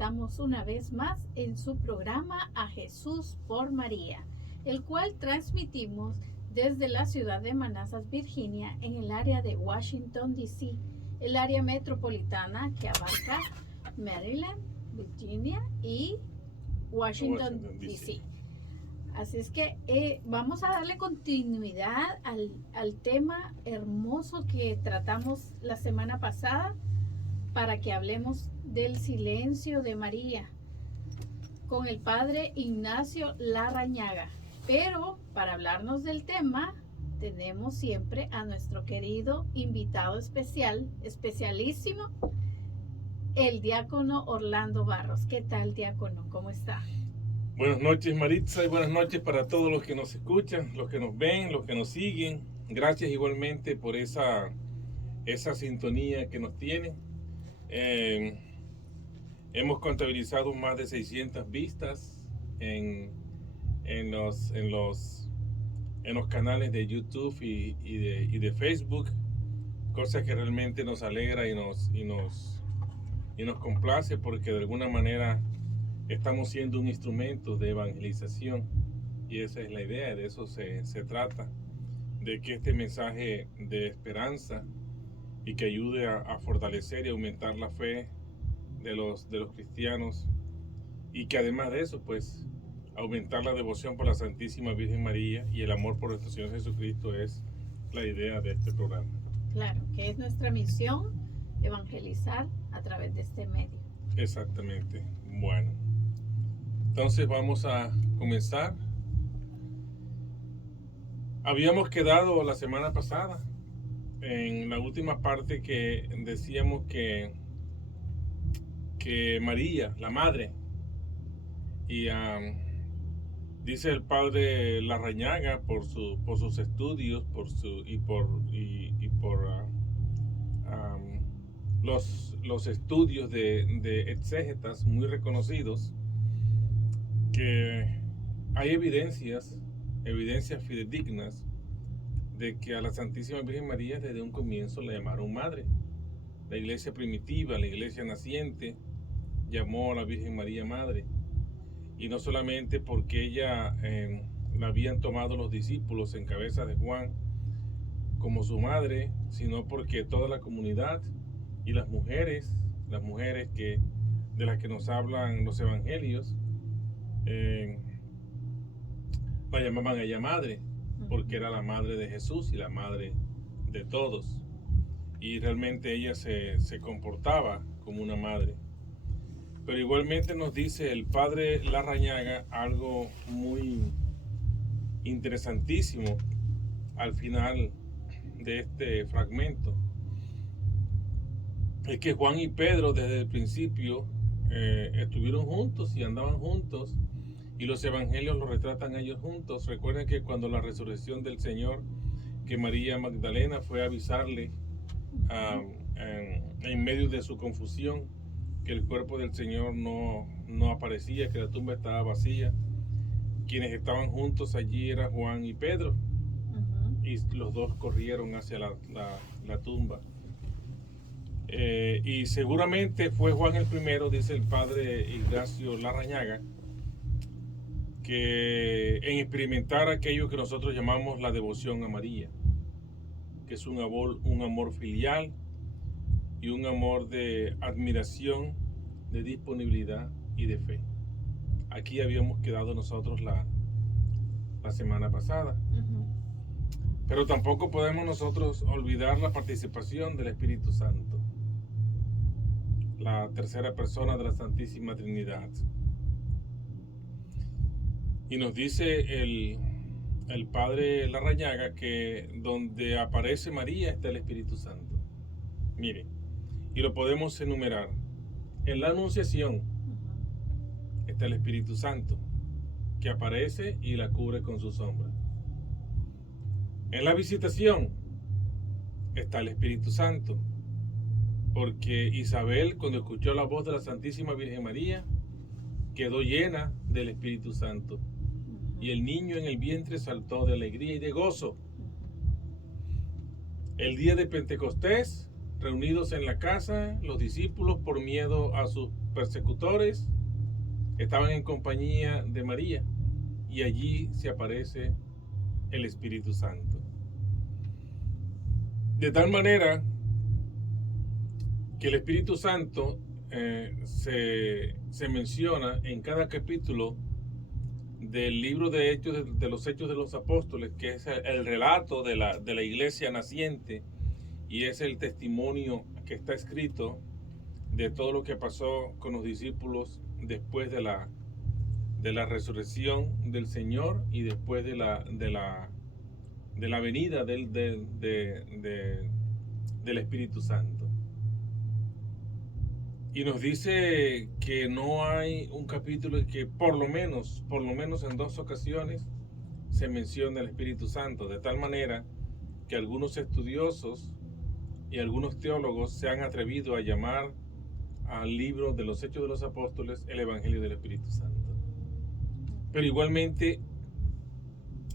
estamos una vez más en su programa A Jesús por María, el cual transmitimos desde la ciudad de Manassas, Virginia, en el área de Washington, D.C., el área metropolitana que abarca Maryland, Virginia y Washington, D.C. Así es que vamos a darle continuidad al tema hermoso que tratamos la semana pasada para que hablemos del silencio de María con el padre Ignacio Larrañaga. Pero para hablarnos del tema tenemos siempre a nuestro querido invitado especial, especialísimo, el diácono Orlando Barros. ¿Qué tal, diácono? ¿Cómo está? Buenas noches, Maritza, y buenas noches para todos los que nos escuchan, los que nos ven, los que nos siguen. Gracias igualmente por esa sintonía que nos tienen. Hemos contabilizado más de 600 vistas en los canales de YouTube y de Facebook, cosa que realmente nos alegra y nos complace, porque de alguna manera estamos siendo un instrumento de evangelización, y esa es la idea, de eso se trata, de que este mensaje de esperanza y que ayude a fortalecer y aumentar la fe de los cristianos, y que además de eso, pues, aumentar la devoción por la Santísima Virgen María y el amor por nuestro Señor Jesucristo es la idea de este programa. Claro, que es nuestra misión evangelizar a través de este medio. Exactamente. Bueno, entonces vamos a comenzar. Habíamos quedado la semana pasada en la última parte que decíamos que María, la madre, y dice el padre Larrañaga por sus estudios, por los estudios de exégetas muy reconocidos, que hay evidencias fidedignas de que a la Santísima Virgen María desde un comienzo la llamaron madre. La iglesia primitiva, la iglesia naciente, llamó a la Virgen María madre, y no solamente porque ella la habían tomado los discípulos en cabeza de Juan como su madre, sino porque toda la comunidad y las mujeres que de las que nos hablan los evangelios la llamaban a ella madre, porque era la madre de Jesús y la madre de todos, y realmente ella se comportaba como una madre. Pero igualmente nos dice el padre Larrañaga algo muy interesantísimo al final de este fragmento. Es que Juan y Pedro desde el principio estuvieron juntos y andaban juntos, y los evangelios los retratan ellos juntos. Recuerden que cuando la resurrección del Señor, que María Magdalena fue a avisarle en medio de su confusión, que el cuerpo del Señor no aparecía, que la tumba estaba vacía, quienes estaban juntos allí eran Juan y Pedro, y los dos corrieron hacia la tumba. Y seguramente fue Juan el primero, dice el padre Ignacio Larrañaga, que en experimentar aquello que nosotros llamamos la devoción a María, que es un amor filial y un amor de admiración, de disponibilidad y de fe. Aquí habíamos quedado nosotros la semana pasada. Pero tampoco podemos nosotros olvidar la participación del Espíritu Santo, la tercera persona de la Santísima Trinidad. Y nos dice el padre Larrañaga que donde aparece María está el Espíritu Santo. Miren, y lo podemos enumerar. En la Anunciación está el Espíritu Santo, que aparece y la cubre con su sombra. En la Visitación está el Espíritu Santo, porque Isabel, cuando escuchó la voz de la Santísima Virgen María, quedó llena del Espíritu Santo, y el niño en el vientre saltó de alegría y de gozo. El día de Pentecostés reunidos en la casa, los discípulos, por miedo a sus persecutores, estaban en compañía de María, y allí se aparece el Espíritu Santo. De tal manera que el Espíritu Santo se menciona en cada capítulo del libro de Hechos, de los Hechos de los Apóstoles, que es el relato de la iglesia naciente, y es el testimonio que está escrito de todo lo que pasó con los discípulos después de la resurrección del Señor y después de la venida del Espíritu Santo. Y nos dice que no hay un capítulo que por lo menos en 2 ocasiones se menciona el Espíritu Santo, de tal manera que algunos estudiosos y algunos teólogos se han atrevido a llamar al libro de los Hechos de los Apóstoles el Evangelio del Espíritu Santo. Pero igualmente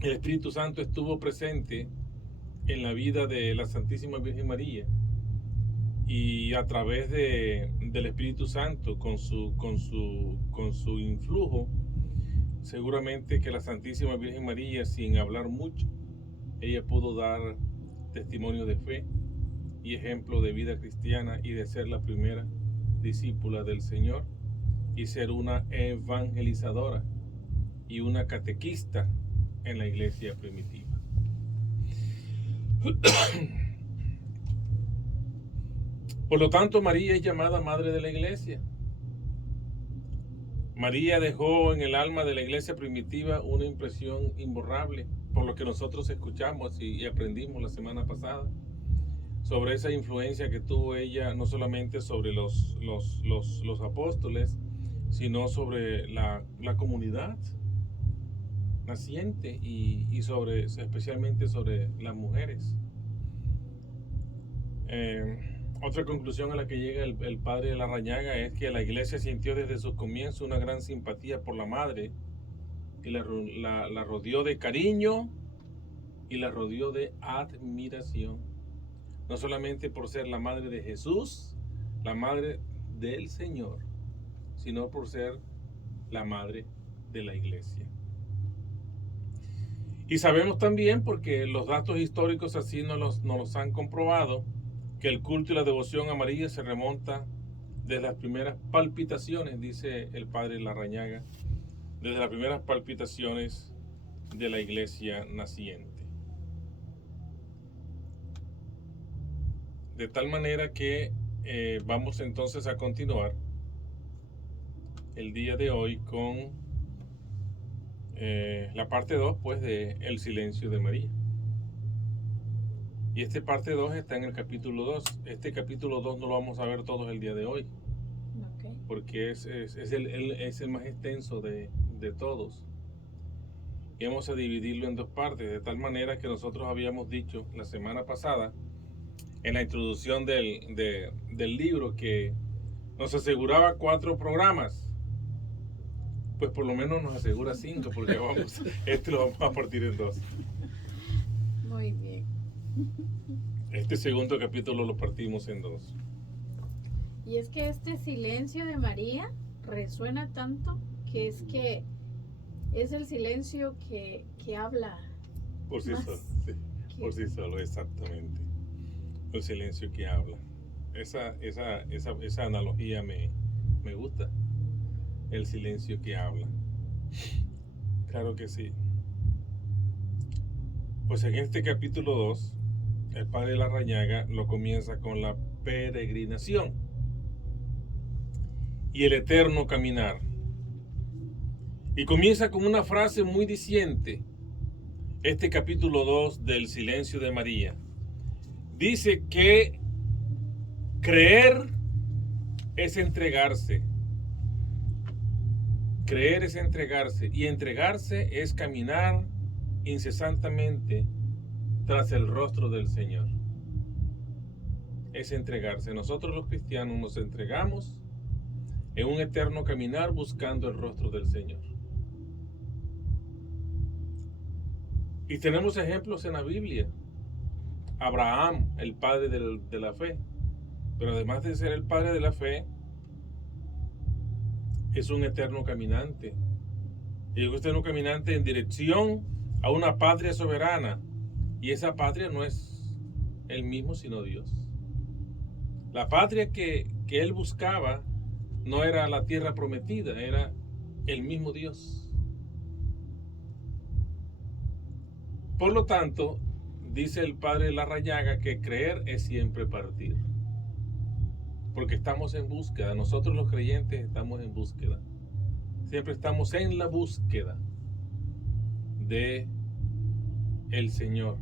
el Espíritu Santo estuvo presente en la vida de la Santísima Virgen María, y a través del Espíritu Santo, con su influjo, seguramente que la Santísima Virgen María, sin hablar mucho, ella pudo dar testimonio de fe y ejemplo de vida cristiana, y de ser la primera discípula del Señor, y ser una evangelizadora y una catequista en la iglesia primitiva. Por lo tanto, María es llamada Madre de la Iglesia. María dejó en el alma de la iglesia primitiva una impresión imborrable, por lo que nosotros escuchamos y aprendimos la semana pasada, sobre esa influencia que tuvo ella, no solamente sobre los apóstoles, sino sobre la comunidad naciente, y especialmente sobre las mujeres. Otra conclusión a la que llega el padre de Larrañaga es que la iglesia sintió desde sus comienzos una gran simpatía por la madre, y la rodeó de cariño y la rodeó de admiración, no solamente por ser la madre de Jesús, la madre del Señor, sino por ser la madre de la iglesia. Y sabemos también, porque los datos históricos así nos los han comprobado, que el culto y la devoción a María se remonta desde las primeras palpitaciones, dice el padre Larrañaga, desde las primeras palpitaciones de la iglesia naciente. De tal manera que vamos entonces a continuar el día de hoy con la parte 2, pues, de El silencio de María. Y esta parte 2 está en el capítulo 2. Este capítulo 2 no lo vamos a ver todos el día de hoy, porque es el más extenso de todos. Y vamos a dividirlo en 2 partes, de tal manera que nosotros habíamos dicho la semana pasada, en la introducción del libro, que nos aseguraba 4 programas. Pues por lo menos nos asegura 5, porque lo vamos a partir en 2. Muy bien. Este segundo capítulo lo partimos en 2. Y es que este silencio de María resuena tanto que es el silencio que habla por sí más solo, sí, por sí solo, exactamente. El silencio que habla. Esa analogía me gusta. El silencio que habla. Claro que sí. Pues en este capítulo 2, el padre Larrañaga lo comienza con la peregrinación y el eterno caminar. Y comienza con una frase muy diciente. Este capítulo 2 del silencio de María dice que creer es entregarse. Creer es entregarse, y entregarse es caminar incesantemente tras el rostro del Señor. Es entregarse. Nosotros los cristianos nos entregamos en un eterno caminar buscando el rostro del Señor. Y tenemos ejemplos en la Biblia. Abraham, el padre de la fe, pero además de ser el padre de la fe, es un eterno caminante. Y es un eterno caminante en dirección a una patria soberana. Y esa patria no es él mismo, sino Dios. La patria que él buscaba no era la tierra prometida, era el mismo Dios. Por lo tanto, dice el padre Larrañaga que creer es siempre partir. Porque estamos en búsqueda, nosotros los creyentes estamos en búsqueda. Siempre estamos en la búsqueda de el Señor.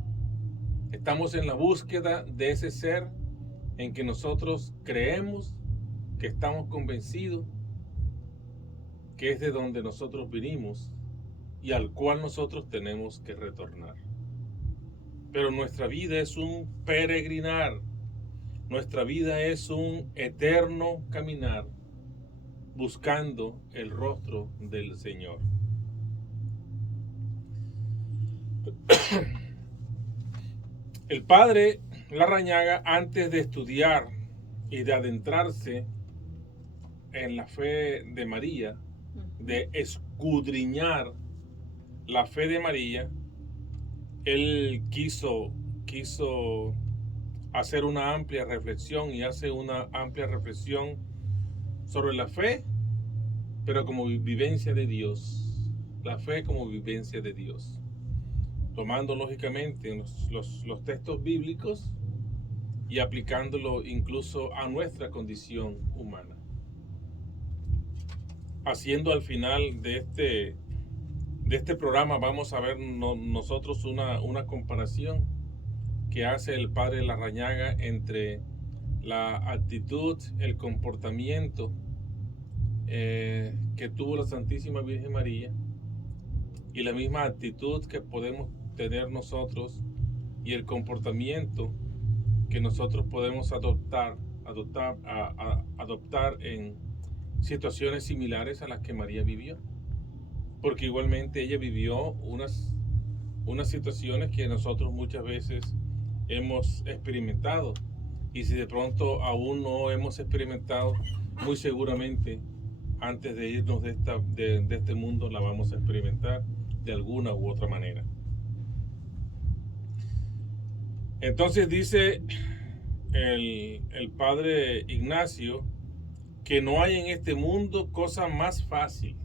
Estamos en la búsqueda de ese ser en que nosotros creemos, que estamos convencidos que es de donde nosotros vinimos y al cual nosotros tenemos que retornar. Pero nuestra vida es un peregrinar, nuestra vida es un eterno caminar buscando el rostro del Señor. El padre Larrañaga, antes de estudiar y de adentrarse en la fe de María, de escudriñar la fe de María, él quiso hacer una amplia reflexión y hace una amplia reflexión sobre la fe, pero como vivencia de Dios. La fe como vivencia de Dios. Tomando lógicamente los textos bíblicos y aplicándolo incluso a nuestra condición humana. Haciendo al final de este programa vamos a ver nosotros una comparación que hace el padre Larrañaga entre la actitud, el comportamiento que tuvo la Santísima Virgen María y la misma actitud que podemos tener nosotros y el comportamiento que nosotros podemos adoptar en situaciones similares a las que María vivió, porque igualmente ella vivió unas situaciones que nosotros muchas veces hemos experimentado, y si de pronto aún no hemos experimentado, muy seguramente antes de irnos de este mundo la vamos a experimentar de alguna u otra manera. Entonces dice el padre Ignacio que no hay en este mundo cosa más fácil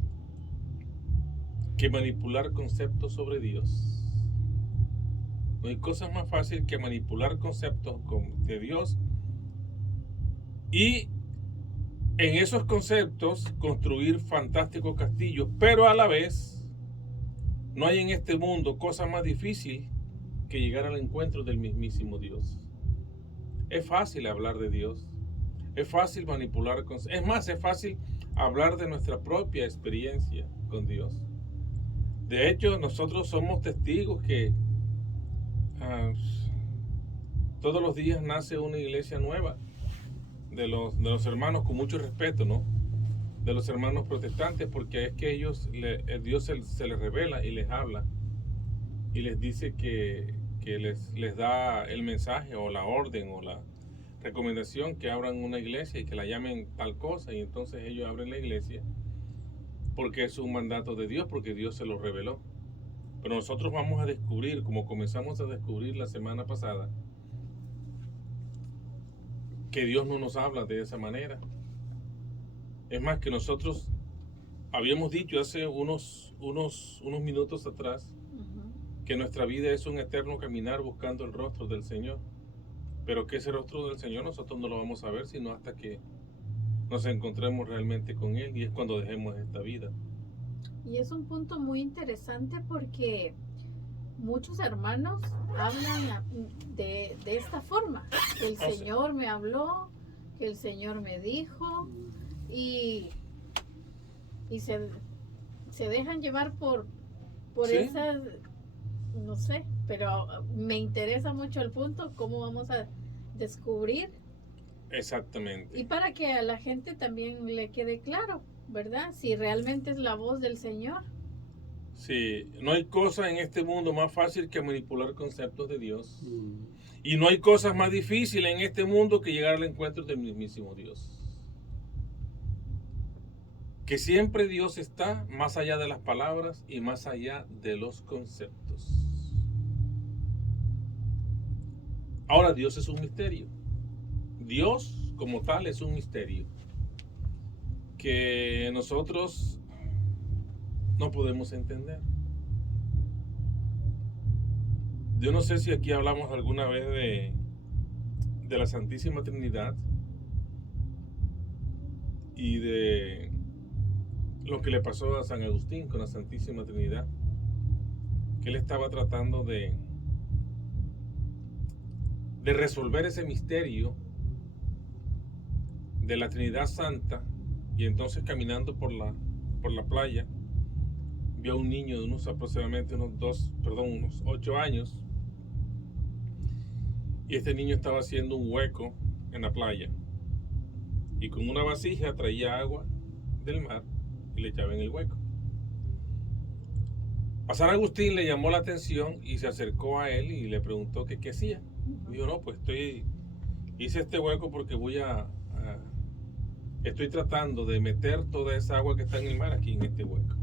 que manipular conceptos sobre Dios. No hay cosa más fácil que manipular conceptos de Dios y en esos conceptos construir fantásticos castillos, pero a la vez no hay en este mundo cosa más difícil que llegar al encuentro del mismísimo Dios. Es fácil hablar de Dios, es fácil manipular conceptos, es más, es fácil hablar de nuestra propia experiencia con Dios. De hecho, nosotros somos testigos que todos los días nace una iglesia nueva de los hermanos, con mucho respeto, ¿no? De los hermanos protestantes, porque es que Dios se les revela y les habla y les dice que les da el mensaje o la orden o la recomendación que abran una iglesia y que la llamen tal cosa, y entonces ellos abren la iglesia porque es un mandato de Dios, porque Dios se lo reveló. Pero nosotros vamos a descubrir, como comenzamos a descubrir la semana pasada, que Dios no nos habla de esa manera. Es más, que nosotros habíamos dicho hace unos minutos atrás que nuestra vida es un eterno caminar buscando el rostro del Señor. Pero que ese rostro del Señor nosotros no lo vamos a ver sino hasta que nos encontremos realmente con Él, y es cuando dejemos esta vida. Y es un punto muy interesante porque muchos hermanos hablan de esta forma. El Señor me habló, que el Señor me dijo, y se dejan llevar por ¿Sí? esas, no sé, pero me interesa mucho el punto, cómo vamos a descubrir. Exactamente. Y para que a la gente también le quede claro, ¿verdad? Si realmente es la voz del Señor. Sí, no hay cosa en este mundo más fácil que manipular conceptos de Dios. Y no hay cosas más difíciles en este mundo que llegar al encuentro del mismísimo Dios. Que siempre Dios está más allá de las palabras y más allá de los conceptos. Ahora, Dios es un misterio. Dios como tal es un misterio que nosotros no podemos entender. Yo no sé si aquí hablamos alguna vez de la Santísima Trinidad y de lo que le pasó a San Agustín con la Santísima Trinidad, que él estaba tratando de resolver ese misterio de la Trinidad Santa, y entonces caminando por la playa vio a un niño de aproximadamente unos 8 años, y este niño estaba haciendo un hueco en la playa y con una vasija traía agua del mar y le echaba en el hueco. A San Agustín le llamó la atención y se acercó a él y le preguntó que qué hacía. Dijo, no, pues hice este hueco porque estoy tratando de meter toda esa agua que está en el mar aquí en este hueco.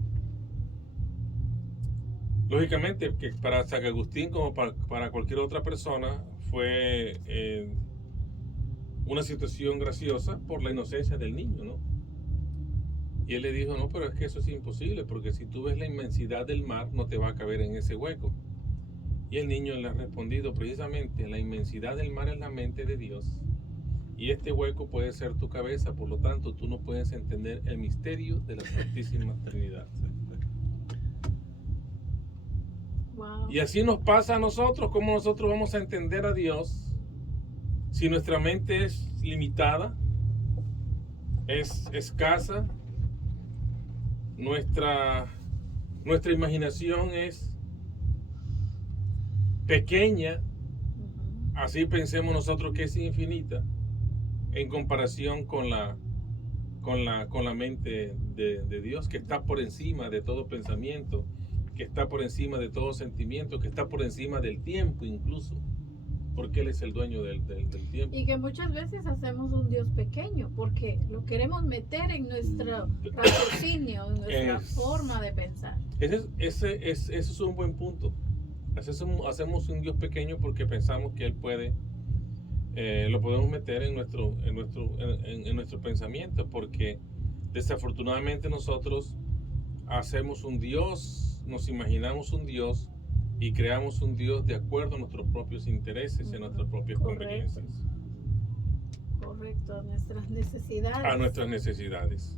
Lógicamente que para San Agustín, como para cualquier otra persona, fue una situación graciosa por la inocencia del niño, ¿no? Y él le dijo, no, pero es que eso es imposible, porque si tú ves la inmensidad del mar, no te va a caber en ese hueco. Y el niño le ha respondido, precisamente, la inmensidad del mar es la mente de Dios. Y este hueco puede ser tu cabeza, por lo tanto, tú no puedes entender el misterio de la Santísima Trinidad. Wow. Y así nos pasa a nosotros. ¿Cómo nosotros vamos a entender a Dios si nuestra mente es limitada, es escasa, nuestra imaginación es pequeña? Así pensemos nosotros que es infinita en comparación con la mente de Dios, que está por encima de todo pensamiento, que está por encima de todo sentimiento, que está por encima del tiempo incluso, porque Él es el dueño del tiempo. Y que muchas veces hacemos un Dios pequeño, porque lo queremos meter en nuestro raciocinio, en nuestra forma de pensar. Ese es un buen punto. Hacemos un Dios pequeño porque pensamos que Él puede, lo podemos meter en nuestro pensamiento, porque desafortunadamente nosotros hacemos un Dios, nos imaginamos un Dios y creamos un Dios de acuerdo a nuestros propios intereses y a nuestras propias conveniencias. Correcto, a nuestras necesidades. A nuestras necesidades.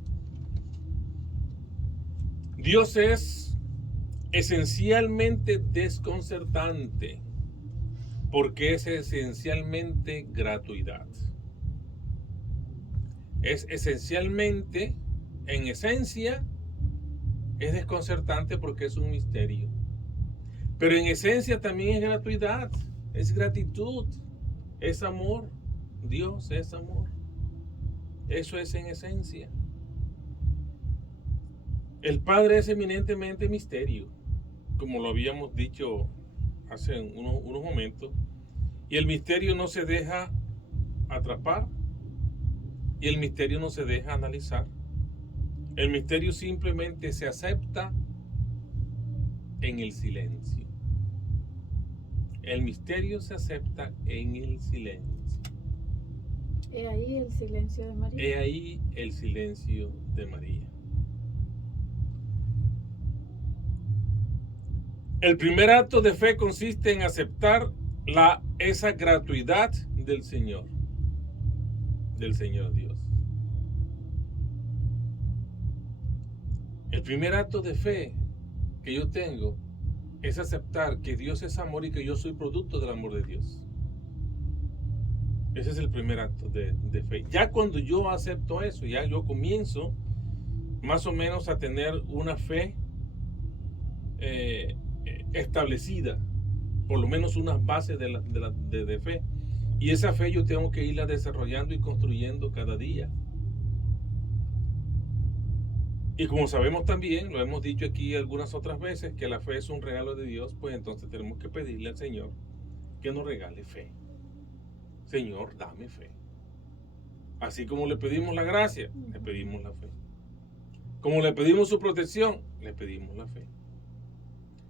Dios es esencialmente desconcertante porque es esencialmente gratuidad. Es esencialmente, en esencia, es desconcertante porque es un misterio. Pero en esencia también es gratuidad, es gratitud, es amor. Dios es amor. Eso es en esencia. El Padre es eminentemente misterio, como lo habíamos dicho hace unos momentos. Y el misterio no se deja atrapar. Y el misterio no se deja analizar. El misterio simplemente se acepta en el silencio. El misterio se acepta en el silencio. He ahí el silencio de María. He ahí el silencio de María. El primer acto de fe consiste en aceptar esa gratuidad del Señor Dios. El primer acto de fe que yo tengo es aceptar que Dios es amor y que yo soy producto del amor de Dios. Ese es el primer acto de fe. Ya cuando yo acepto eso, ya yo comienzo más o menos a tener una fe establecida, por lo menos unas bases de fe. Y esa fe yo tengo que irla desarrollando y construyendo cada día. Y como sabemos también, lo hemos dicho aquí algunas otras veces, que la fe es un regalo de Dios, pues entonces tenemos que pedirle al Señor que nos regale fe. Señor, dame fe. Así como le pedimos la gracia, le pedimos la fe. Como le pedimos su protección, le pedimos la fe.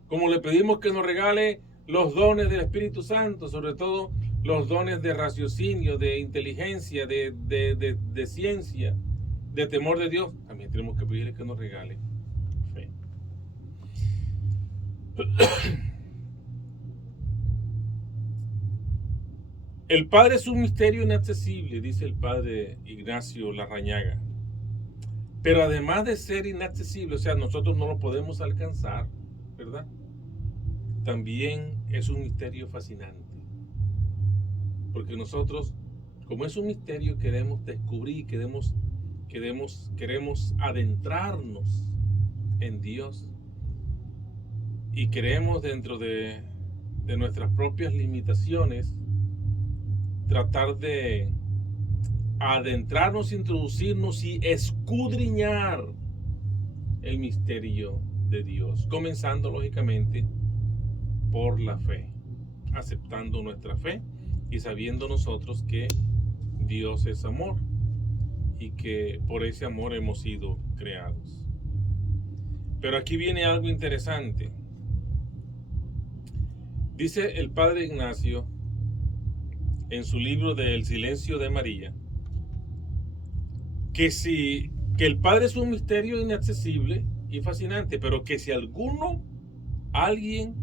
Como le pedimos que nos regale los dones del Espíritu Santo, sobre todo los dones de raciocinio, de inteligencia, de ciencia, de temor de Dios, también tenemos que pedirle que nos regale fe. El Padre es un misterio inaccesible, dice el Padre Ignacio Larrañaga. Pero además de ser inaccesible, o sea, nosotros no lo podemos alcanzar, ¿verdad? También es un misterio fascinante. Porque nosotros, como es un misterio, queremos descubrir, queremos adentrarnos en Dios. Y queremos, dentro de nuestras propias limitaciones, tratar de adentrarnos, introducirnos y escudriñar el misterio de Dios, comenzando lógicamente por la fe, aceptando nuestra fe y sabiendo nosotros que Dios es amor y que por ese amor hemos sido creados. Pero aquí viene algo interesante. Dice el Padre Ignacio en su libro de El silencio de María, que el Padre es un misterio inaccesible y fascinante, pero que si alguien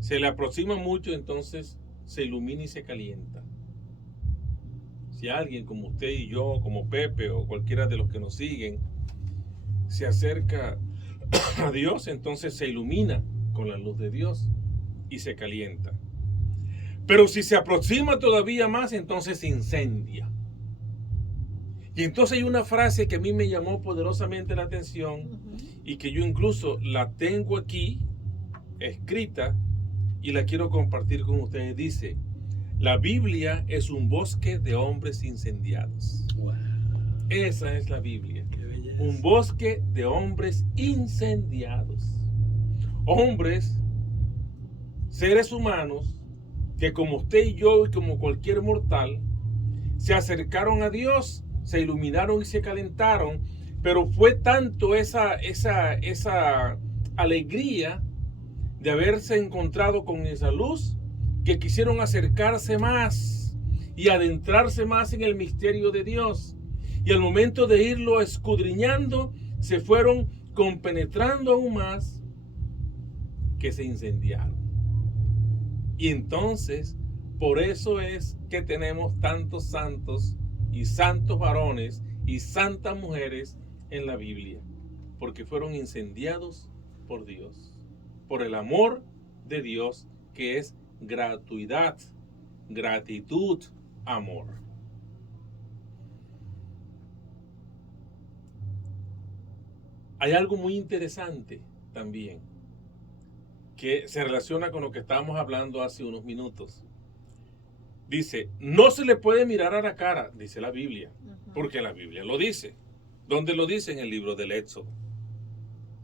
se le aproxima mucho, entonces se ilumina y se calienta. Si alguien como usted y yo, como Pepe o cualquiera de los que nos siguen, se acerca a Dios, entonces se ilumina con la luz de Dios y se calienta. Pero si se aproxima todavía más, entonces se incendia. Y entonces hay una frase que a mí me llamó poderosamente la atención y que yo incluso la tengo aquí escrita y la quiero compartir con ustedes. Dice: la Biblia es un bosque de hombres incendiados. Wow. Esa es la Biblia. Un bosque de hombres incendiados. Hombres, seres humanos, que como usted y yo y como cualquier mortal, se acercaron a Dios, se iluminaron y se calentaron, pero fue tanto esa alegría de haberse encontrado con esa luz, que quisieron acercarse más y adentrarse más en el misterio de Dios. Y al momento de irlo escudriñando, se fueron compenetrando aún más, que se incendiaron. Y entonces, por eso es que tenemos tantos santos y santos varones y santas mujeres en la Biblia, porque fueron incendiados por Dios, por el amor de Dios, que es gratuidad, gratitud, amor. Hay algo muy interesante también que se relaciona con lo que estábamos hablando hace unos minutos. Dice: no se le puede mirar a la cara, dice la Biblia, porque la Biblia lo dice. ¿Dónde lo dice? En el libro del Éxodo,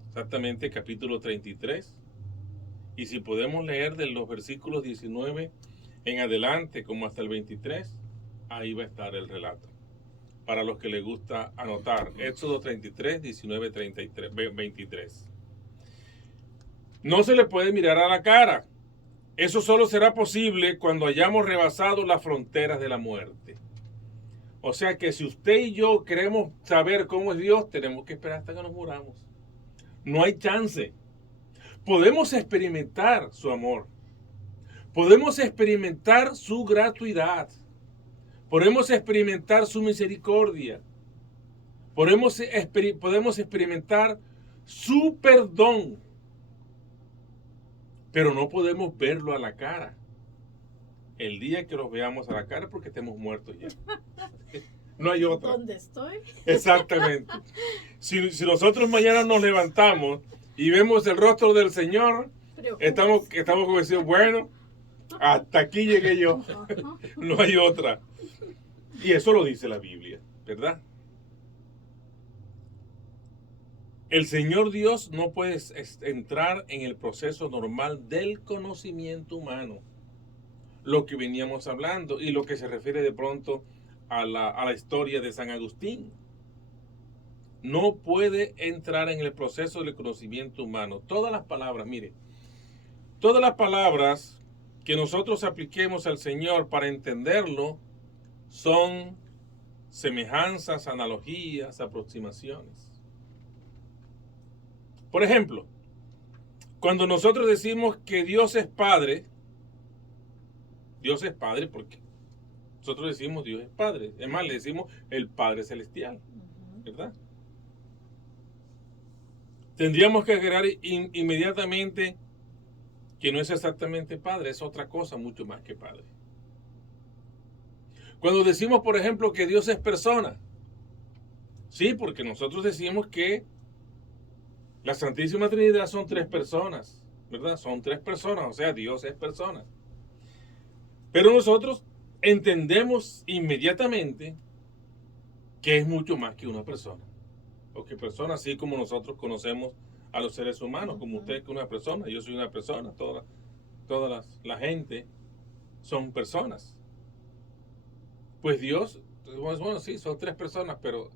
exactamente capítulo 33. Y si podemos leer de los versículos 19 en adelante como hasta el 23, ahí va a estar el relato, para los que les gusta anotar. Éxodo 33, 19, 33, 23. No se le puede mirar a la cara. Eso solo será posible cuando hayamos rebasado las fronteras de la muerte. O sea que si usted y yo queremos saber cómo es Dios, tenemos que esperar hasta que nos muramos. No hay chance. Podemos experimentar su amor. Podemos experimentar su gratuidad. Podemos experimentar su misericordia. Podemos experimentar su perdón. Pero no podemos verlo a la cara. El día que los veamos a la cara, porque estemos muertos ya. No hay otra. ¿Dónde estoy? Exactamente. Si nosotros mañana nos levantamos y vemos el rostro del Señor, estamos como decir, bueno, hasta aquí llegué yo. No hay otra. Y eso lo dice la Biblia, ¿verdad? El Señor Dios no puede entrar en el proceso normal del conocimiento humano, lo que veníamos hablando y lo que se refiere de pronto a la historia de San Agustín. No puede entrar en el proceso del conocimiento humano. Todas las palabras, mire, todas las palabras que nosotros apliquemos al Señor para entenderlo son semejanzas, analogías, aproximaciones. Por ejemplo, cuando nosotros decimos que Dios es Padre porque nosotros decimos Dios es Padre. Es más, le decimos el Padre Celestial, ¿verdad? Tendríamos que agregar inmediatamente que no es exactamente Padre, es otra cosa mucho más que Padre. Cuando decimos, por ejemplo, que Dios es persona, sí, porque nosotros decimos que la Santísima Trinidad son 3 personas, ¿verdad? Son 3 personas, o sea, Dios es persona. Pero nosotros entendemos inmediatamente que es mucho más que una persona. Porque persona, así como nosotros conocemos a los seres humanos, como usted que es una persona, yo soy una persona, toda la gente son personas. Pues Dios, bueno, sí, son 3 personas, pero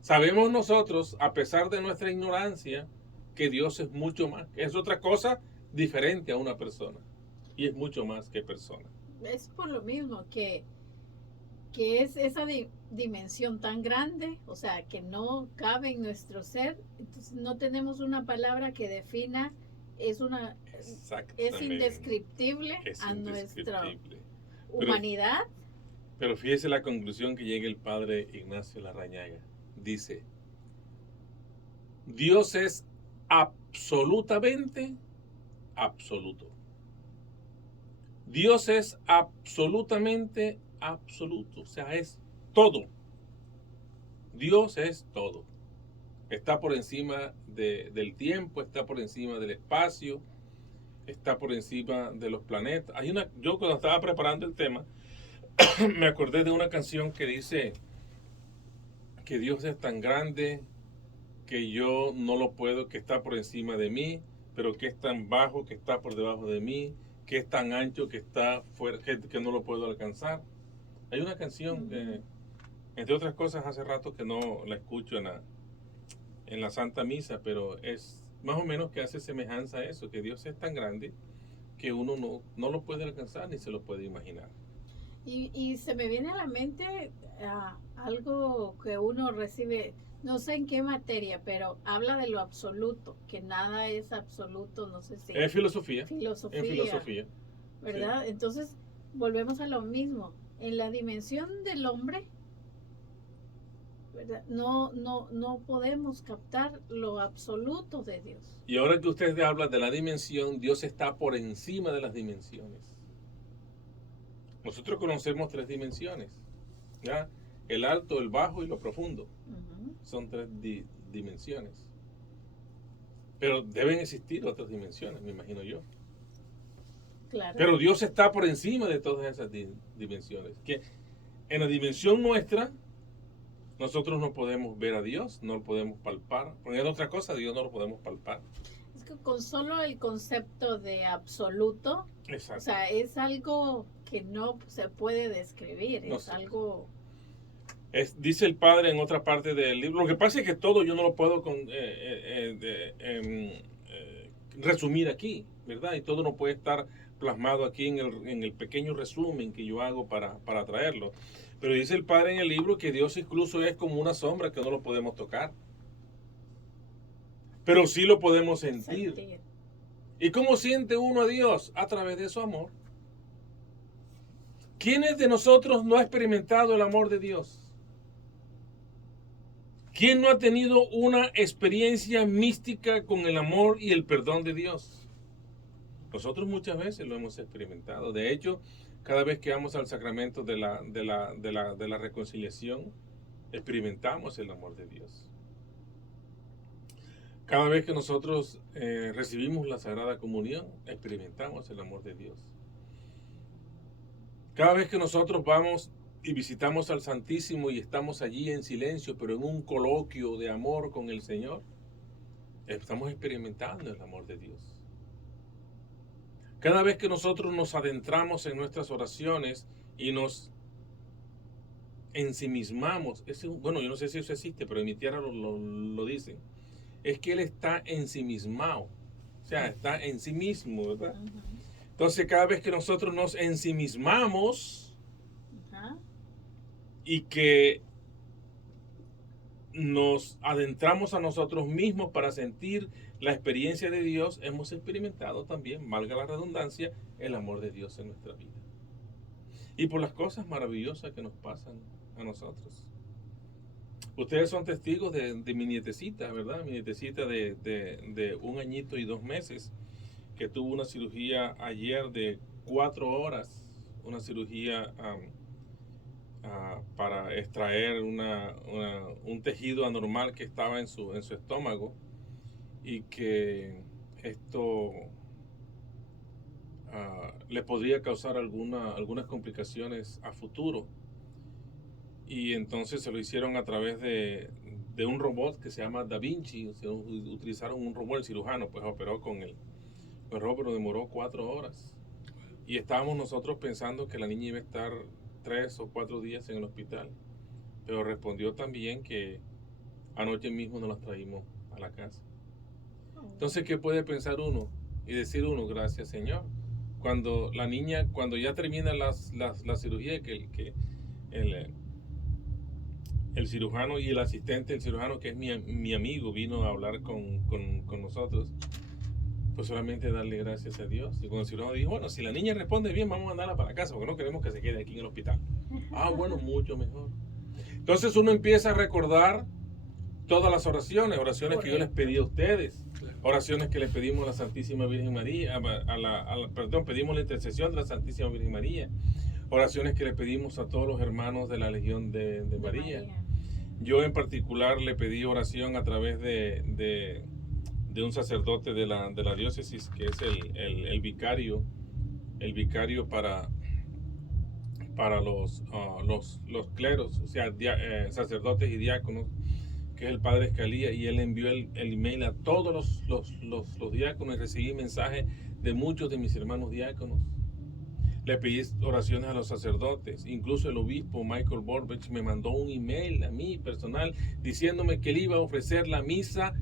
sabemos nosotros, a pesar de nuestra ignorancia, que Dios es mucho más, es otra cosa diferente a una persona y es mucho más que persona. Es por lo mismo que es esa dimensión tan grande, o sea, que no cabe en nuestro ser, entonces no tenemos una palabra que defina, es indescriptible a nuestra humanidad. Pero fíjese la conclusión que llega el padre Ignacio Larrañaga. Dice, Dios es absolutamente absoluto. Dios es absolutamente absoluto, o sea, es todo. Dios es todo. Está por encima del tiempo, está por encima del espacio, está por encima de los planetas. Yo cuando estaba preparando el tema, me acordé de una canción que dice que Dios es tan grande que yo no lo puedo, que está por encima de mí, pero que es tan bajo que está por debajo de mí, que es tan ancho que está fuera, que no lo puedo alcanzar. Hay una canción, entre otras cosas, hace rato que no la escucho en la Santa Misa, pero es más o menos que hace semejanza a eso, que Dios es tan grande que uno no lo puede alcanzar ni se lo puede imaginar. Y se me viene a la mente algo que uno recibe, no sé en qué materia, pero habla de lo absoluto, que nada es absoluto, no sé si... Es filosofía. Filosofía. En filosofía. ¿Verdad? Sí. Entonces, volvemos a lo mismo. En la dimensión del hombre, ¿verdad? No podemos captar lo absoluto de Dios. Y ahora que usted habla de la dimensión, Dios está por encima de las dimensiones. Nosotros conocemos 3 dimensiones, ¿ya? El alto, el bajo y lo profundo. Son 3 dimensiones. Pero deben existir otras dimensiones, me imagino yo. Claro. Pero Dios está por encima de todas esas dimensiones. Que en la dimensión nuestra, nosotros no podemos ver a Dios, no lo podemos palpar. Porque es otra cosa, Dios no lo podemos palpar. Es que con solo el concepto de absoluto, exacto, o sea, es algo que no se puede describir, no es sé. Algo... dice el padre en otra parte del libro, lo que pasa es que todo yo no lo puedo resumir aquí, ¿verdad? Y todo no puede estar plasmado aquí en el pequeño resumen que yo hago para traerlo. Pero dice el padre en el libro que Dios incluso es como una sombra que no lo podemos tocar. Pero sí lo podemos sentir. ¿Y cómo siente uno a Dios? A través de su amor. ¿Quiénes de nosotros no ha experimentado el amor de Dios? ¿Quién no ha tenido una experiencia mística con el amor y el perdón de Dios? Nosotros muchas veces lo hemos experimentado. De hecho, cada vez que vamos al sacramento de la reconciliación, experimentamos el amor de Dios. Cada vez que nosotros recibimos la Sagrada Comunión, experimentamos el amor de Dios. Cada vez que nosotros vamos y visitamos al Santísimo y estamos allí en silencio, pero en un coloquio de amor con el Señor, estamos experimentando el amor de Dios. Cada vez que nosotros nos adentramos en nuestras oraciones y nos ensimismamos, bueno, yo no sé si eso existe, pero en mi tierra lo dicen, es que Él está ensimismado, o sea, está en sí mismo, ¿verdad? Entonces, cada vez que nosotros nos ensimismamos y que nos adentramos a nosotros mismos para sentir la experiencia de Dios, hemos experimentado también, valga la redundancia, el amor de Dios en nuestra vida. Y por las cosas maravillosas que nos pasan a nosotros. Ustedes son testigos de mi nietecita, ¿verdad? Mi nietecita de 1 añito y 2 meses, que tuvo una cirugía ayer de 4 horas, una cirugía para extraer un tejido anormal que estaba en su estómago, y que esto le podría causar algunas complicaciones a futuro. Y entonces se lo hicieron a través de un robot que se llama Da Vinci. Utilizaron un robot, el cirujano pues operó con el robot, pero demoró 4 horas. Y estábamos nosotros pensando que la niña iba a estar 3 o 4 días en el hospital, pero respondió también que anoche mismo nos las traímos a la casa. Entonces, ¿qué puede pensar uno y decir uno? Gracias, Señor. Cuando la niña, cuando ya termina la cirugía, que el cirujano y el asistente del cirujano, que es mi amigo, vino a hablar con nosotros, pues solamente darle gracias a Dios. Y cuando el cirujano dijo, bueno, si la niña responde bien, vamos a mandarla para casa, porque no queremos que se quede aquí en el hospital. Bueno, mucho mejor. Entonces uno empieza a recordar todas las oraciones que yo les pedí a ustedes, oraciones que le pedimos a la Santísima Virgen María, pedimos la intercesión de la Santísima Virgen María, oraciones que le pedimos a todos los hermanos de la Legión de María. Yo en particular le pedí oración a través de un sacerdote de la diócesis, que es el vicario para los cleros, o sea, sacerdotes y diáconos, que es el padre Escalía, y él envió el email a todos los diáconos, y recibí mensajes de muchos de mis hermanos diáconos. Le pedí oraciones a los sacerdotes, incluso el obispo Michael Borbech me mandó un email a mí personal diciéndome que él iba a ofrecer la misa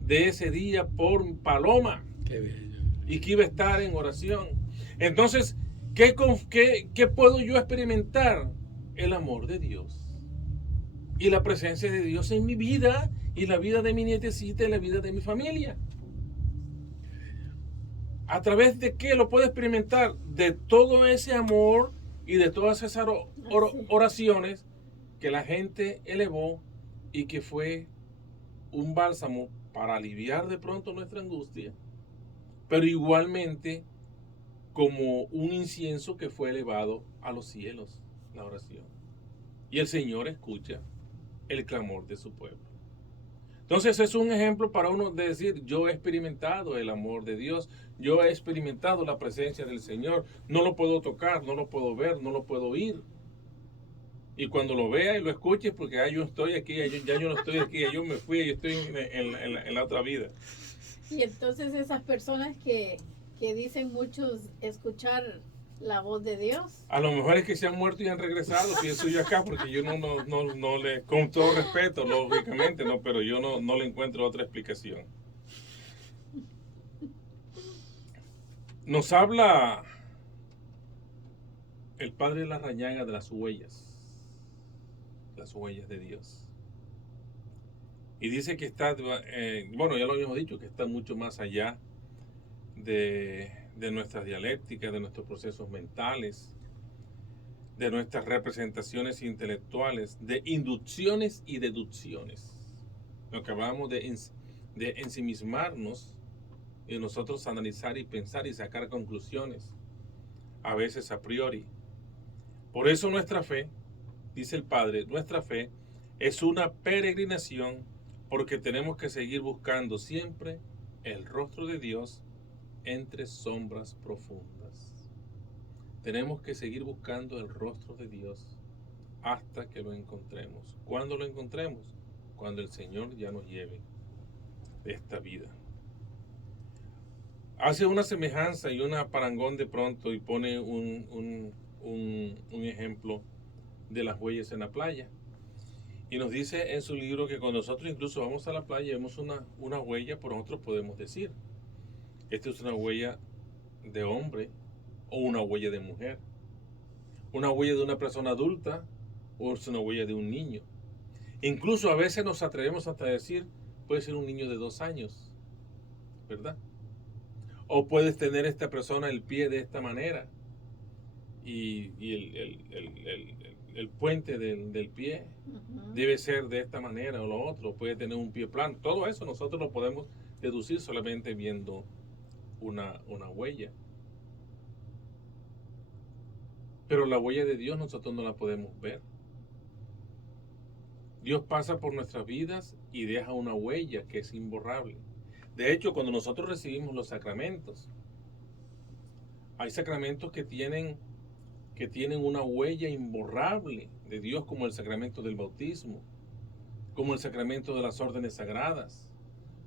de ese día por Paloma. Qué bello. Y que iba a estar en oración. Entonces, ¿qué puedo yo experimentar? El amor de Dios y la presencia de Dios en mi vida, y la vida de mi nietecita y la vida de mi familia. ¿A través de qué lo puedo experimentar? De todo ese amor y de todas esas oraciones que la gente elevó, y que fue un bálsamo para aliviar de pronto nuestra angustia, pero igualmente como un incienso que fue elevado a los cielos, la oración. Y el Señor escucha el clamor de su pueblo. Entonces es un ejemplo para uno de decir, yo he experimentado el amor de Dios, yo he experimentado la presencia del Señor, no lo puedo tocar, no lo puedo ver, no lo puedo oír. Y cuando lo vea y lo escuche, porque yo estoy aquí, ya yo no estoy aquí, ya yo me fui, yo estoy en la otra vida. Y entonces esas personas que dicen muchos escuchar la voz de Dios, A lo mejor es que se han muerto y han regresado, pienso yo acá, porque yo no le, con todo respeto, lógicamente, no, pero yo no le encuentro otra explicación. Nos habla el padre Larrañaga de las huellas de Dios. Y dice que está, bueno, ya lo habíamos dicho, que está mucho más allá de nuestras dialécticas, de nuestros procesos mentales, de nuestras representaciones intelectuales, de inducciones y deducciones. Lo que hablábamos de ensimismarnos y nosotros analizar y pensar y sacar conclusiones, a veces a priori. Por eso nuestra fe, dice el Padre, nuestra fe es una peregrinación, porque tenemos que seguir buscando siempre el rostro de Dios entre sombras profundas. Tenemos que seguir buscando el rostro de Dios hasta que lo encontremos. ¿Cuándo lo encontremos? Cuando el Señor ya nos lleve de esta vida. Hace una semejanza y una parangón de pronto y pone un ejemplo de las huellas en la playa. Y nos dice en su libro que cuando nosotros incluso vamos a la playa y vemos una huella, por nosotros podemos decir, esta es una huella de hombre o una huella de mujer, una huella de una persona adulta o es una huella de un niño. Incluso a veces nos atrevemos hasta a decir, puede ser un niño de 2 años, ¿verdad? O puedes tener esta persona el pie de esta manera y el puente del pie debe ser de esta manera o lo otro, puede tener un pie plano. Todo eso nosotros lo podemos deducir solamente viendo una huella. Pero la huella de Dios nosotros no la podemos ver. Dios pasa por nuestras vidas y deja una huella que es imborrable. De hecho, cuando nosotros recibimos los sacramentos, hay sacramentos que tienen una huella imborrable de Dios, como el sacramento del bautismo, como el sacramento de las órdenes sagradas,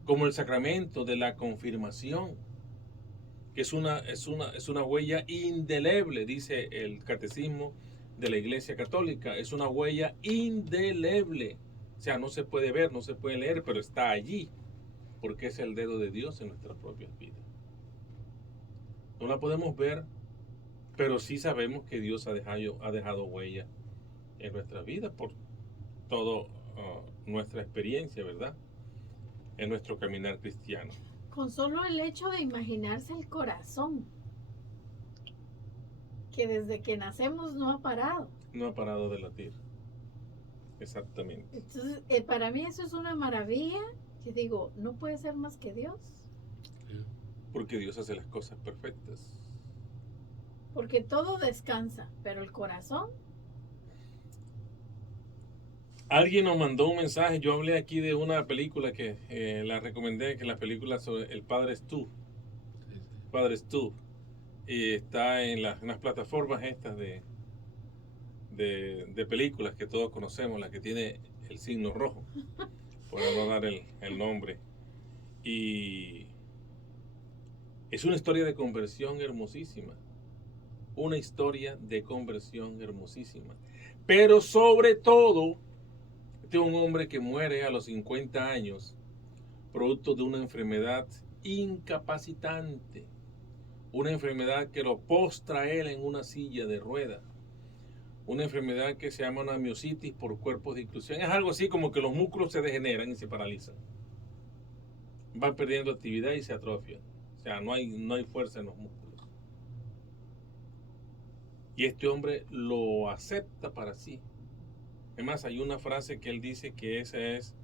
como el sacramento de la confirmación, que es una huella indeleble, dice el catecismo de la Iglesia Católica, es una huella indeleble. O sea, no se puede ver, no se puede leer, pero está allí, porque es el dedo de Dios en nuestras propias vidas. No la podemos ver, pero sí sabemos que Dios ha dejado huella en nuestra vida por toda nuestra experiencia, ¿verdad? En nuestro caminar cristiano. Con solo el hecho de imaginarse el corazón, que desde que nacemos no ha parado. No ha parado de latir. Exactamente. Entonces, para mí eso es una maravilla, que digo, no puede ser más que Dios. Porque Dios hace las cosas perfectas. Porque todo descansa, pero el corazón. Alguien nos mandó un mensaje, yo hablé aquí de una película que la recomendé, que la película sobre el Padre Stu. Padre Stu. Y está en las plataformas estas de películas que todos conocemos, la que tiene el signo rojo, por no dar el nombre. Y es una historia de conversión hermosísima. Una historia de conversión hermosísima. Pero sobre todo, este es un hombre que muere a los 50 años, producto de una enfermedad incapacitante. Una enfermedad que lo postra a él en una silla de ruedas. Una enfermedad que se llama una miositis por cuerpos de inclusión. Es algo así como que los músculos se degeneran y se paralizan. Van perdiendo actividad y se atrofian. O sea, no hay fuerza en los músculos. Y este hombre lo acepta para sí. Además, hay una frase que él dice que esa es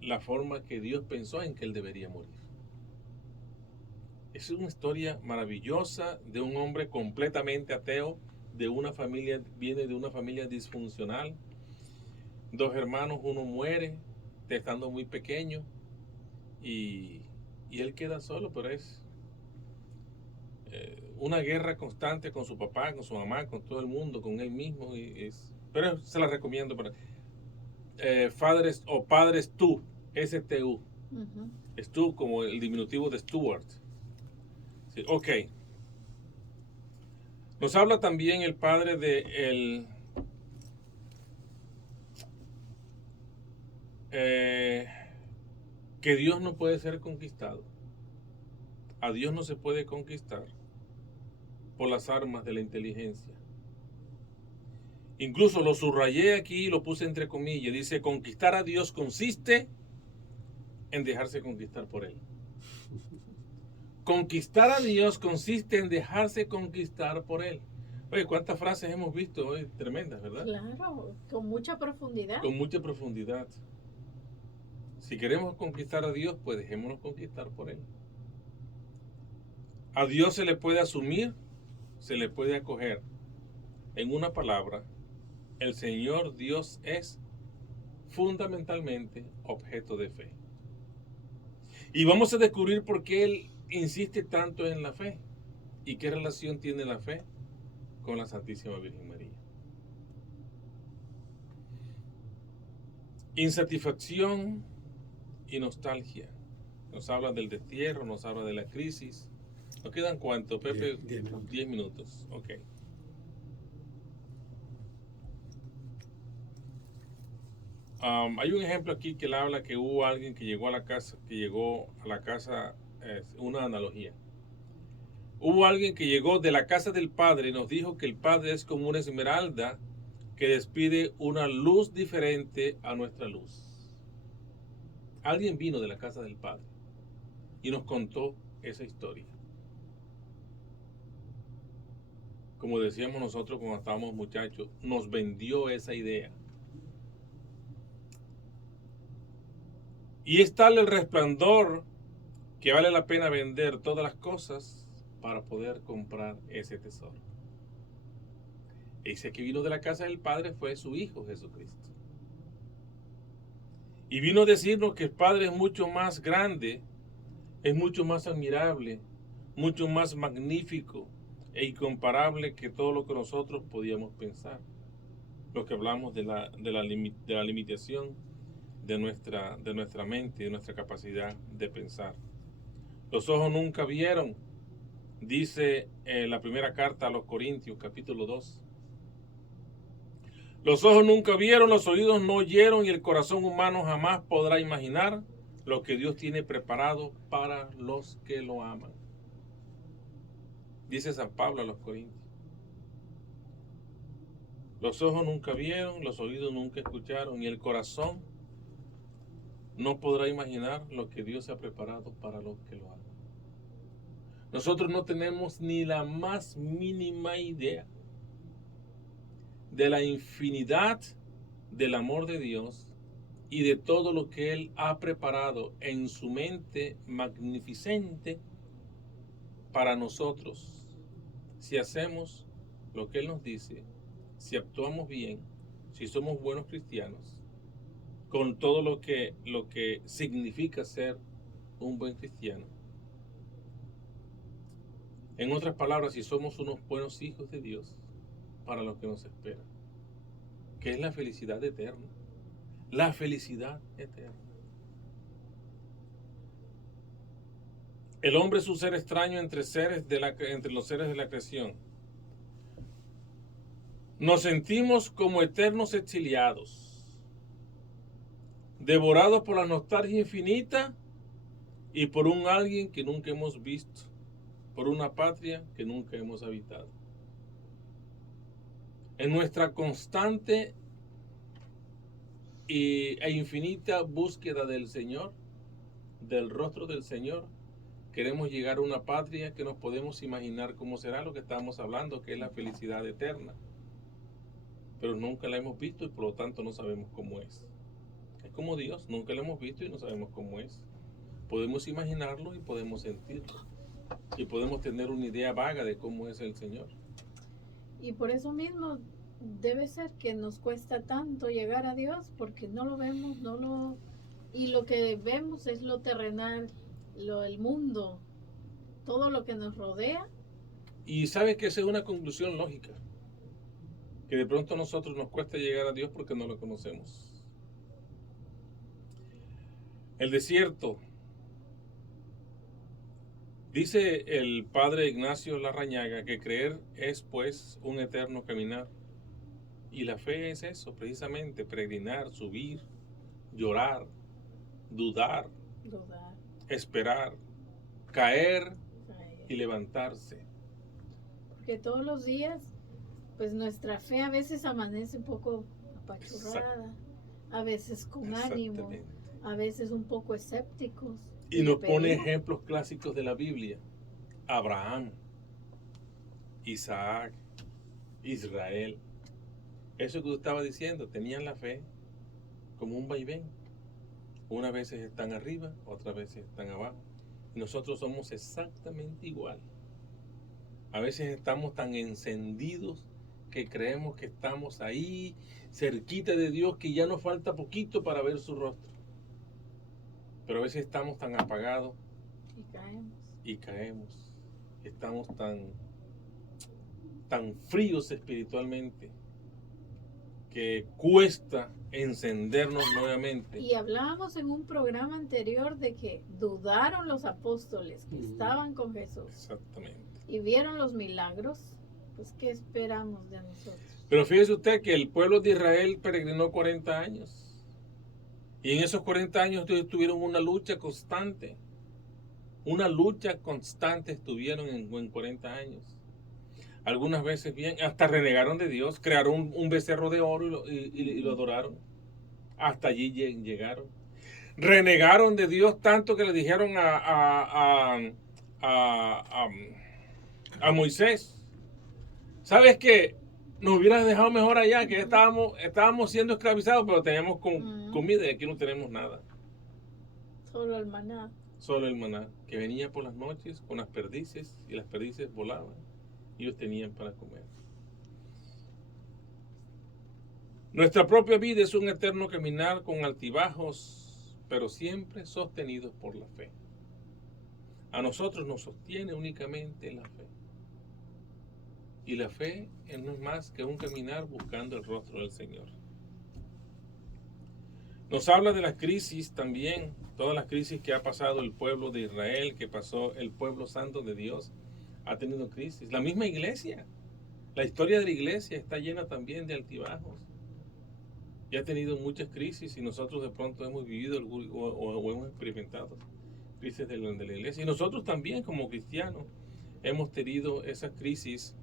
la forma que Dios pensó en que él debería morir. Es una historia maravillosa de un hombre completamente ateo, viene de una familia disfuncional. 2 hermanos, uno muere estando muy pequeño y él queda solo, pero es una guerra constante con su papá, con su mamá, con todo el mundo, con él mismo. Pero se la recomiendo. Padre Stu, S-T-U. Stu como el diminutivo de Stuart. Sí, ok. Nos habla también el padre de que Dios no puede ser conquistado. A Dios no se puede conquistar por las armas de la inteligencia. Incluso lo subrayé aquí y lo puse entre comillas. Dice, conquistar a Dios consiste en dejarse conquistar por Él. Conquistar a Dios consiste en dejarse conquistar por Él. Oye, ¿cuántas frases hemos visto hoy? Tremendas, ¿verdad? Claro, con mucha profundidad. Con mucha profundidad. Si queremos conquistar a Dios, pues dejémonos conquistar por Él. A Dios se le puede asumir, se le puede acoger. En una palabra, el Señor Dios es fundamentalmente objeto de fe. Y vamos a descubrir por qué Él insiste tanto en la fe y qué relación tiene la fe con la Santísima Virgen María. Insatisfacción y nostalgia. Nos habla del destierro, nos habla de la crisis. ¿Nos quedan cuánto, Pepe? 10 minutos. 10 minutos, ok. Hay un ejemplo aquí que él habla que hubo alguien que llegó a la casa, una analogía. Hubo alguien que llegó de la casa del Padre y nos dijo que el Padre es como una esmeralda que despide una luz diferente a nuestra luz. Alguien vino de la casa del Padre y nos contó esa historia. Como decíamos nosotros cuando estábamos muchachos, nos vendió esa idea. Y es tal el resplandor que vale la pena vender todas las cosas para poder comprar ese tesoro. Ese que vino de la casa del Padre fue su Hijo Jesucristo. Y vino a decirnos que el Padre es mucho más grande, es mucho más admirable, mucho más magnífico e incomparable que todo lo que nosotros podíamos pensar. Lo que hablamos de la limitación de nuestra mente, de nuestra capacidad de pensar. Los ojos nunca vieron, dice la primera carta a los Corintios, capítulo 2. Los ojos nunca vieron, los oídos no oyeron y el corazón humano jamás podrá imaginar lo que Dios tiene preparado para los que lo aman. Dice San Pablo a los Corintios. Los ojos nunca vieron, los oídos nunca escucharon y el corazón no podrá imaginar lo que Dios ha preparado para los que lo aman. Nosotros no tenemos ni la más mínima idea de la infinidad del amor de Dios y de todo lo que Él ha preparado en su mente magnificente para nosotros. Si hacemos lo que Él nos dice, si actuamos bien, si somos buenos cristianos, con todo lo que significa ser un buen cristiano. En otras palabras, si somos unos buenos hijos de Dios, para lo que nos espera, que es la felicidad eterna. La felicidad eterna. El hombre es un ser extraño entre los seres de la creación. Nos sentimos como eternos exiliados, devorados por la nostalgia infinita y por un alguien que nunca hemos visto, por una patria que nunca hemos habitado. En nuestra constante e infinita búsqueda del Señor, del rostro del Señor, queremos llegar a una patria que nos podemos imaginar cómo será, lo que estamos hablando, que es la felicidad eterna. Pero nunca la hemos visto y por lo tanto no sabemos cómo es. Es como Dios, nunca la hemos visto y no sabemos cómo es. Podemos imaginarlo y podemos sentirlo. Y podemos tener una idea vaga de cómo es el Señor. Y por eso mismo debe ser que nos cuesta tanto llegar a Dios, porque no lo vemos, y lo que vemos es lo terrenal, el mundo, todo lo que nos rodea. Y sabes que esa es una conclusión lógica, que de pronto a nosotros nos cuesta llegar a Dios porque no lo conocemos. El desierto. Dice el padre Ignacio Larrañaga que creer es pues un eterno caminar. Y la fe es eso, precisamente, peregrinar, subir, llorar, dudar, esperar, caer y levantarse. Porque todos los días, pues nuestra fe a veces amanece un poco apachurrada, a veces con ánimo, a veces un poco escépticos. Y nos pone ejemplos clásicos de la Biblia. Abraham, Isaac, Israel. Eso que tú estabas diciendo, tenían la fe como un vaivén. Unas veces están arriba, otras veces están abajo. Y nosotros somos exactamente igual. A veces estamos tan encendidos que creemos que estamos ahí, cerquita de Dios, que ya nos falta poquito para ver su rostro. Pero a veces estamos tan apagados y caemos. Estamos tan fríos espiritualmente que cuesta encendernos nuevamente. Y hablábamos en un programa anterior de que dudaron los apóstoles que estaban con Jesús. Exactamente. Y vieron los milagros. Pues, ¿qué esperamos de nosotros? Pero fíjese usted que el pueblo de Israel peregrinó 40 años. Y en esos 40 años ellos tuvieron una lucha constante. Una lucha constante estuvieron en 40 años. Algunas veces bien, hasta renegaron de Dios, crearon un becerro de oro y lo adoraron. Hasta allí llegaron. Renegaron de Dios tanto que le dijeron a Moisés, ¿sabes qué? Nos hubieras dejado mejor allá, que estábamos siendo esclavizados, pero teníamos comida y aquí no tenemos nada. Solo el maná. Solo el maná, que venía por las noches con las perdices, y las perdices volaban, y ellos tenían para comer. Nuestra propia vida es un eterno caminar con altibajos, pero siempre sostenidos por la fe. A nosotros nos sostiene únicamente la fe. Y la fe no es más que un caminar buscando el rostro del Señor. Nos habla de las crisis también, todas las crisis que ha pasado el pueblo de Israel, que pasó el pueblo santo de Dios, ha tenido crisis. La misma iglesia, la historia de la iglesia está llena también de altibajos. Y ha tenido muchas crisis y nosotros de pronto hemos vivido o hemos experimentado crisis de la iglesia. Y nosotros también como cristianos hemos tenido esas crisis.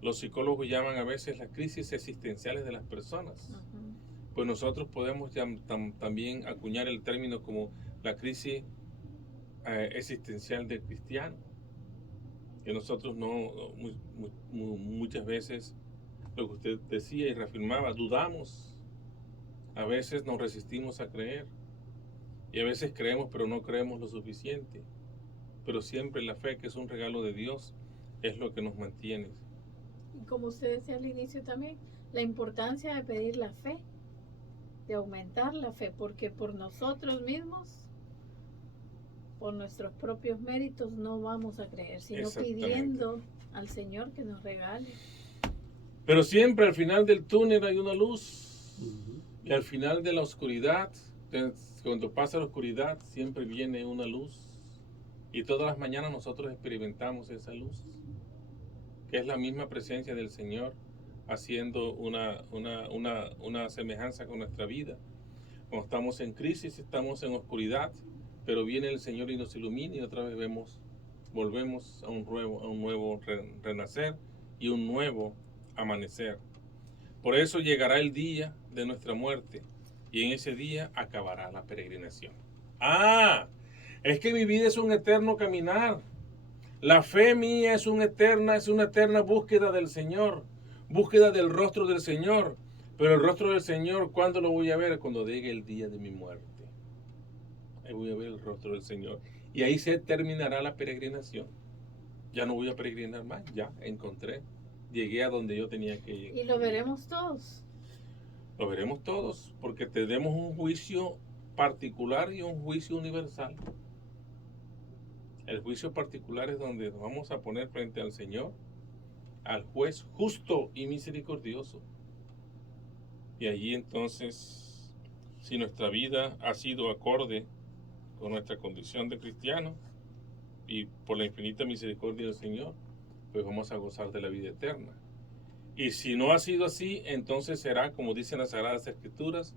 Los psicólogos llaman a veces las crisis existenciales de las personas. Pues nosotros podemos también acuñar el término como la crisis existencial del cristiano. Que nosotros muchas veces, lo que usted decía y reafirmaba, dudamos. A veces nos resistimos a creer. Y a veces creemos, pero no creemos lo suficiente. Pero siempre la fe, que es un regalo de Dios, es lo que nos mantiene. Y como usted decía al inicio también, la importancia de pedir la fe, de aumentar la fe, porque por nosotros mismos, por nuestros propios méritos, no vamos a creer, sino pidiendo al Señor que nos regale. Pero siempre al final del túnel hay una luz. Y al final de la oscuridad, cuando pasa la oscuridad, siempre viene una luz. Y todas las mañanas nosotros experimentamos esa luz, que es la misma presencia del Señor, haciendo una semejanza con nuestra vida. Cuando estamos en crisis, estamos en oscuridad, pero viene el Señor y nos ilumina y otra vez volvemos a un nuevo renacer y un nuevo amanecer. Por eso llegará el día de nuestra muerte y en ese día acabará la peregrinación. Es que mi vida es un eterno caminar. La fe mía es una eterna búsqueda del Señor, búsqueda del rostro del Señor. Pero el rostro del Señor, ¿cuándo lo voy a ver? Cuando llegue el día de mi muerte. Ahí voy a ver el rostro del Señor. Y ahí se terminará la peregrinación. Ya no voy a peregrinar más, ya encontré. Llegué a donde yo tenía que llegar. Y lo veremos todos. Lo veremos todos, porque tenemos un juicio particular y un juicio universal. El juicio particular es donde nos vamos a poner frente al Señor, al juez justo y misericordioso. Y allí entonces, si nuestra vida ha sido acorde con nuestra condición de cristiano y por la infinita misericordia del Señor, pues vamos a gozar de la vida eterna. Y si no ha sido así, entonces será, como dicen las Sagradas Escrituras,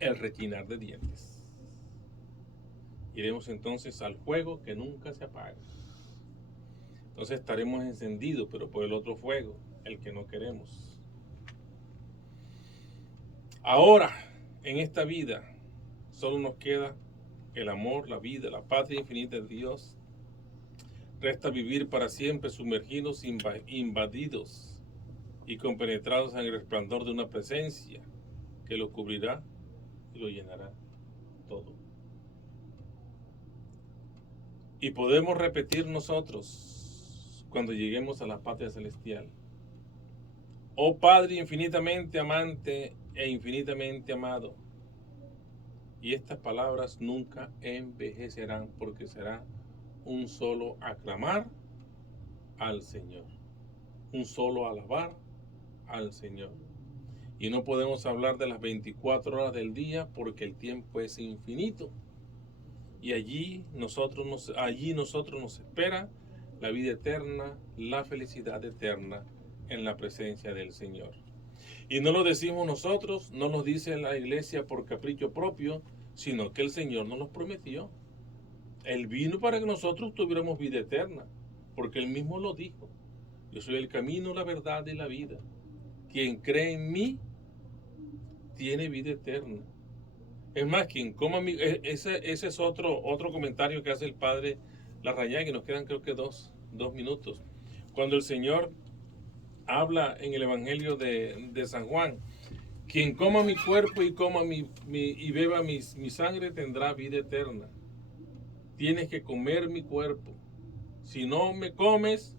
el rechinar de dientes. Iremos entonces al fuego que nunca se apaga. Entonces estaremos encendidos, pero por el otro fuego, el que no queremos. Ahora, en esta vida, solo nos queda el amor, la vida, la patria infinita de Dios. Resta vivir para siempre sumergidos, invadidos y compenetrados en el resplandor de una presencia que lo cubrirá y lo llenará todo. Y podemos repetir nosotros cuando lleguemos a la patria celestial: oh Padre infinitamente amante e infinitamente amado. Y estas palabras nunca envejecerán, porque será un solo aclamar al Señor, un solo alabar al Señor. Y no podemos hablar de las 24 horas del día porque el tiempo es infinito. Y allí nosotros nos espera la vida eterna, la felicidad eterna en la presencia del Señor. Y no lo decimos nosotros, no nos dice la iglesia por capricho propio, sino que el Señor nos lo prometió. Él vino para que nosotros tuviéramos vida eterna, porque Él mismo lo dijo. Yo soy el camino, la verdad y la vida. Quien cree en mí tiene vida eterna. Es más, quien coma ese es otro comentario que hace el padre Larrañaga, que nos quedan creo que dos minutos. Cuando el Señor habla en el Evangelio de San Juan, quien coma mi cuerpo y coma y beba mi sangre tendrá vida eterna. Tienes que comer mi cuerpo. Si no comes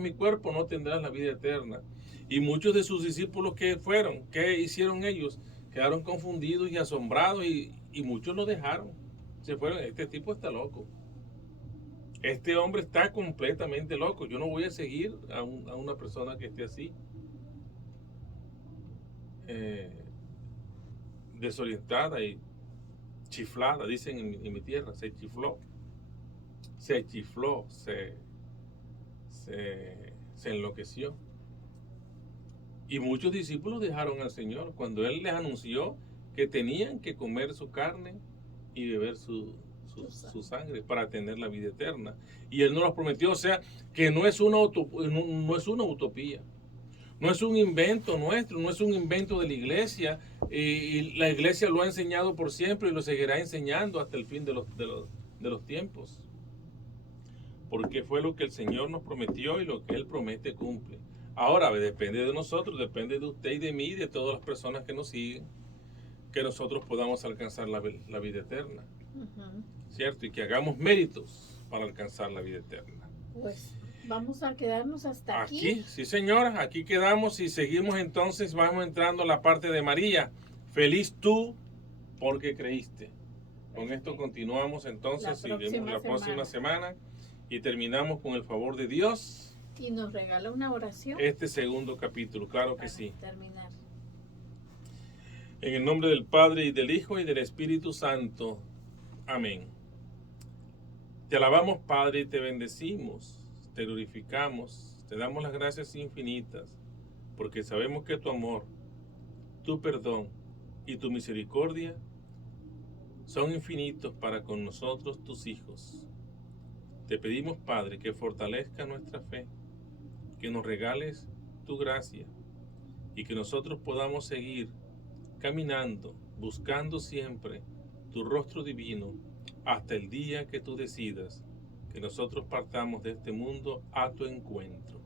mi cuerpo, no tendrás la vida eterna. Y muchos de sus discípulos, ¿qué hicieron ellos? Quedaron confundidos y asombrados y muchos lo dejaron. Se fueron. Este tipo está loco. Este hombre está completamente loco. Yo no voy a seguir a una persona que esté así. Desorientada y chiflada, dicen en mi tierra. Se chifló, se enloqueció. Y muchos discípulos dejaron al Señor cuando Él les anunció que tenían que comer su carne y beber su sangre para tener la vida eterna. Y Él nos lo prometió, o sea, que no es una utopía. No es un invento nuestro, no es un invento de la iglesia. Y la iglesia lo ha enseñado por siempre y lo seguirá enseñando hasta el fin de los tiempos. Porque fue lo que el Señor nos prometió y lo que Él promete cumple. Ahora, depende de nosotros, depende de usted y de mí y de todas las personas que nos siguen, que nosotros podamos alcanzar la vida eterna. ¿Cierto? Y que hagamos méritos para alcanzar la vida eterna. Pues vamos a quedarnos hasta aquí. Aquí, sí señora, aquí quedamos y seguimos entonces, vamos entrando a la parte de María. Feliz tú porque creíste. Con esto continuamos entonces, seguimos la próxima semana y terminamos con el favor de Dios. Y nos regala una oración. Este segundo capítulo, claro que sí. Terminar. En el nombre del Padre y del Hijo y del Espíritu Santo. Amén. Te alabamos, Padre, y te bendecimos, te glorificamos, te damos las gracias infinitas, porque sabemos que tu amor, tu perdón y tu misericordia son infinitos para con nosotros, tus hijos. Te pedimos, Padre, que fortalezca nuestra fe, que nos regales tu gracia y que nosotros podamos seguir caminando, buscando siempre tu rostro divino hasta el día que tú decidas que nosotros partamos de este mundo a tu encuentro.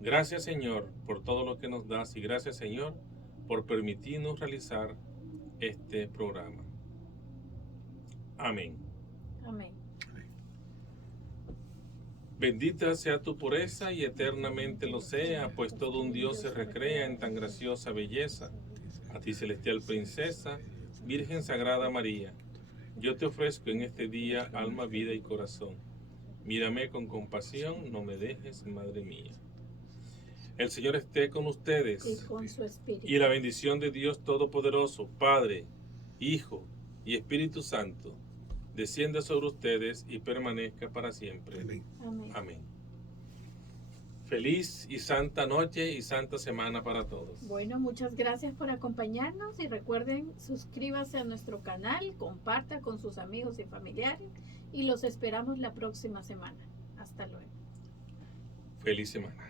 Gracias, Señor, por todo lo que nos das y gracias, Señor, por permitirnos realizar este programa. Amén. Amén. Bendita sea tu pureza y eternamente lo sea, pues todo un Dios se recrea en tan graciosa belleza. A ti, celestial princesa, Virgen Sagrada María, yo te ofrezco en este día alma, vida y corazón. Mírame con compasión, no me dejes, Madre mía. El Señor esté con ustedes. Y con su espíritu. Y la bendición de Dios Todopoderoso, Padre, Hijo y Espíritu Santo, descienda sobre ustedes y permanezca para siempre. Amén. Amén. Feliz y santa noche y santa semana para todos. Bueno, muchas gracias por acompañarnos y recuerden, suscríbase a nuestro canal, comparta con sus amigos y familiares y los esperamos la próxima semana. Hasta luego. Feliz semana.